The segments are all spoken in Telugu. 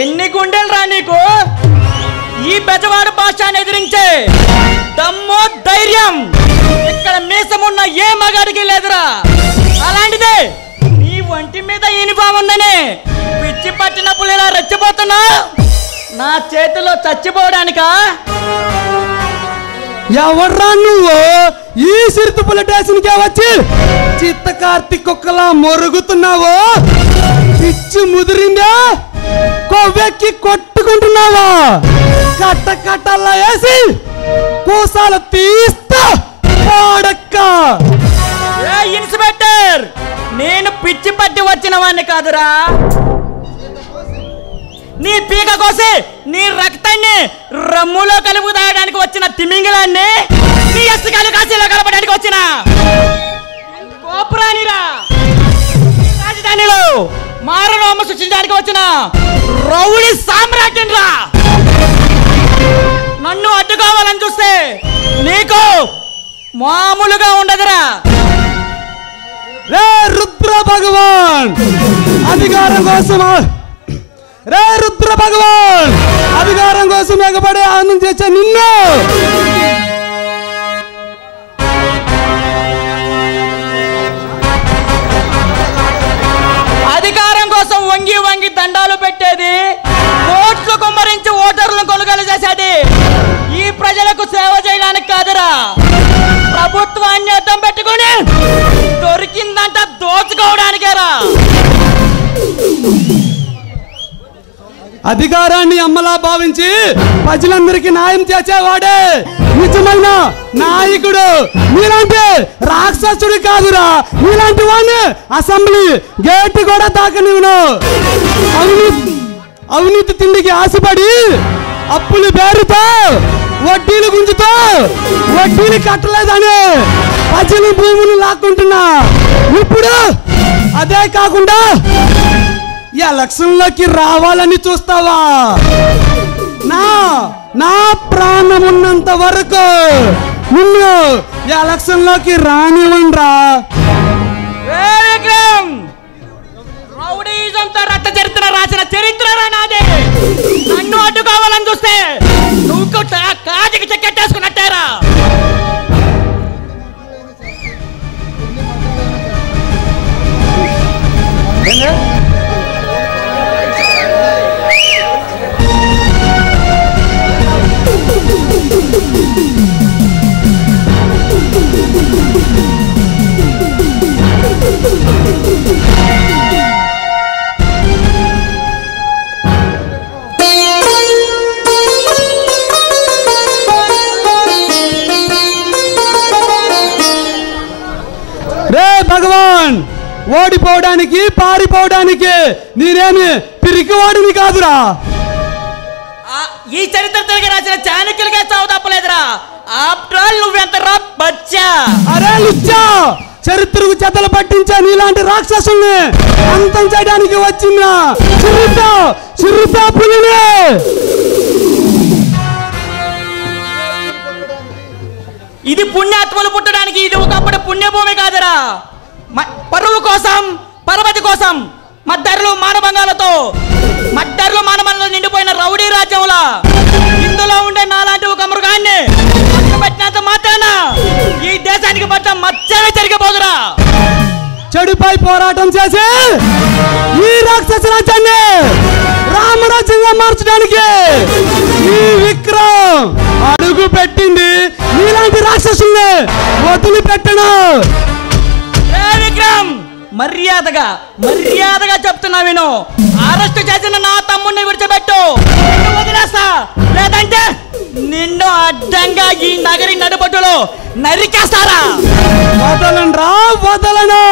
ఎన్ని గుండెలు రా నీకు? ఈ బెజవాడ భాషను ఎదిరించే దమ్ము ధైర్యం ఇక్కడ మీసమున్న ఏ మగాడికి లేదురా. అలాంటిదే నీ ఒంటి మీద యూనిఫామ్ ఉందని పిచ్చి పట్టినప్పుడు ఇలా రెచ్చిపోతున్నా నా చేతిలో చచ్చిపోవడానికా? ఎవర్రా నువ్వు ఈ సిరుతుపుల స్టేషన్కే వచ్చి చిత్త కార్తీక్ కుక్కలా మొరుగుతున్నావు? పిచ్చి ముదిరిందా? కొవ్వెక్కి కొట్టుకుంటున్నావా? కట్ట కట్టల్లా వేసి కూసాలు తీస్తా పాడక్క. ఇన్స్పెక్టర్, నేను పిచ్చి పట్టి వచ్చిన వాడిని కాదురా. నీ పీక కోసి నీ రక్తాన్ని రమ్ములో కలుపు తాగడానికి వచ్చిన తిమింగలాన్ని నీ అస్తికాలు కాశీలో కలపడానికి వచ్చిన కోపురానిరా. రాజధానిలో మారణోమ సృష్టించడానికి వచ్చిన రౌడీ సామ్రాజ్యం రా. నన్ను అడ్డుకోవాలని చూస్తే నీకు మామూలుగా ఉండదురా. రే రుద్ర భగవాన్ అధికారం కోసం, రే రుద్ర భగవాన్ అధికారం కోసం ఎగబడే ఆనందం చేసే నిన్ను అధికారం కోసం వంగి వంగి దండాలు పెట్టేది, కోట్లు కుమ్మరించి ఓటర్లను కొనుగోలు చేసేది ఈ ప్రజలకు సేవ చేయడానికి కాదురా. ప్రభుత్వాన్ని అడ్డం పెట్టుకుని దొరికిందంట దోచుకోవడానికేరా. అధికారాన్ని అమ్మలా భావించి ప్రజలందరికీ న్యాయం చేసేవాడే నిజమైన నాయకుడు. నీలాంటి రాక్షసుడు కాదురా. నీలాంటి వాడిని అసెంబ్లీ గేట్ కూడా తాకనివ్వను. అవినీతి తిండికి ఆశపడి అప్పులు పేరుతో వడ్డీలు గుంజుతో వడ్డీలు కట్టలేదని ప్రజల భూములు లాక్కుంటున్నా. ఇప్పుడు అదే కాకుండా ఎలక్షన్లోకి రావాలని చూస్తావా? నా ప్రాణం ఉన్నంత వరకు నిన్ను ఎలక్షన్లోకి రానివ్వండ్రా. రౌడీజంతో రక్త చరిత్ర రాసిన చరిత్ర నాదే. నన్ను అడ్డుకోవాలని చూస్తే నువ్వు కాటికి చెక్కెట్టేసుకున్నట్టారా. రే భగవాన్, ఓడిపోవడానికి పారిపోవడానికి నేనేమి పిరికివాడిని కాదురా. ఈ చరిత్ర తిరిగి రాసిన చాణక్యులకే చావు తప్పలేదురా. ఆఫ్టర్ ఆల్ నువ్వెంత రా బచ్చా. అరే లుచ్చా, చరిత్రకు చెత్తలు పట్టించా నీలాంటి రాక్షసుల్ని అంతం చేయడానికి వచ్చిన చిరుత పులిని. ఇది పుణ్యాత్మలు పుట్టడానికి ఇది ఒకప్పుడు పుణ్యభూమి కాదురా. పరువు కోసం, పరపతి కోసం మద్దర్లు మానవంగాలతో నిండిపోయిన రౌడీ రాజ్యంలా ఇందులో ఉండే నాలాంటి ఒక మృగాన్ని పెట్టినంత మాత్రాన ఈ దేశానికి పట్ల మచ్చమే జరిగిపోదురా. చెడుపై పోరాటం చేసి ఈ రాక్షస రాజ్యాన్ని రామరాజ్యంగా మార్చడానికి ఈ విక్రమ్ అడుగు పెట్టింది. నీలాంటి రాక్షసుల్ని వదిలిపెట్టను. విక్రమ్, మర్యాదగా చెప్తున్నా విను. అరెస్ట్ చేసిన నా తమ్ముడిని విడిచిపెట్టు, వదిలేస్తా. లేదంటే నిన్ను అడ్డంగా ఈ నగరి నడుబొట్టులో నరికేస్తారా. వదలను.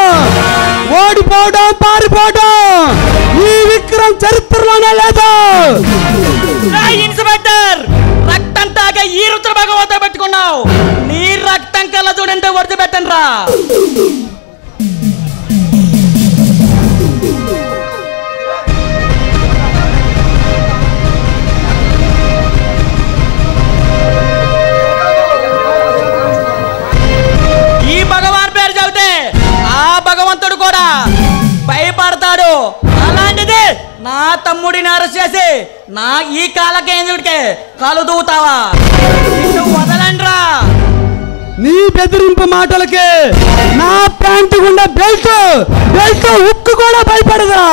ఓడిపోవడం పారిపోవడం ఈ విక్రమ్ చరిత్రలోనే లేదు. ఇన్స్పెక్టర్, రక్తం తాగే ఈ రుద్ర భగవంతో పెట్టుకున్నావు. నీ రక్తం కళ్ళ చూడంటే వడిచి పెట్టను రా. నా తమ్ముడిని అరెస్ట్ చేసి నా ఈ కాలకేంద్రుడికే కాలు దూతావా? నిన్ను వదలండ్రా. నీ బెదిరింపు మాటలకి నా ప్యాంటు గుండా బెల్ట్ ఉక్కు కూడా భయపడదా?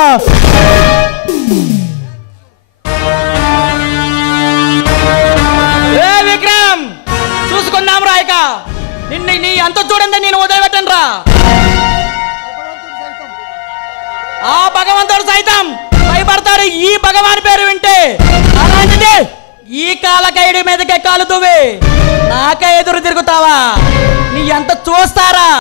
ఏ విక్రమ్, చూసుకున్నాం రాయక నిన్ను నీ అంత చూడండి, నేను వదిలిపెట్టను రా. ఆ భగవంతుడు సైతం భయపడతాడు ఈ భగవాన్ పేరు వింటే. అలాంటిది ఈ కాలకైడి మీదకే కాలు దువ్వి నాకే ఎదురు తిరుగుతావా? నీ ఎంత చూస్తారా?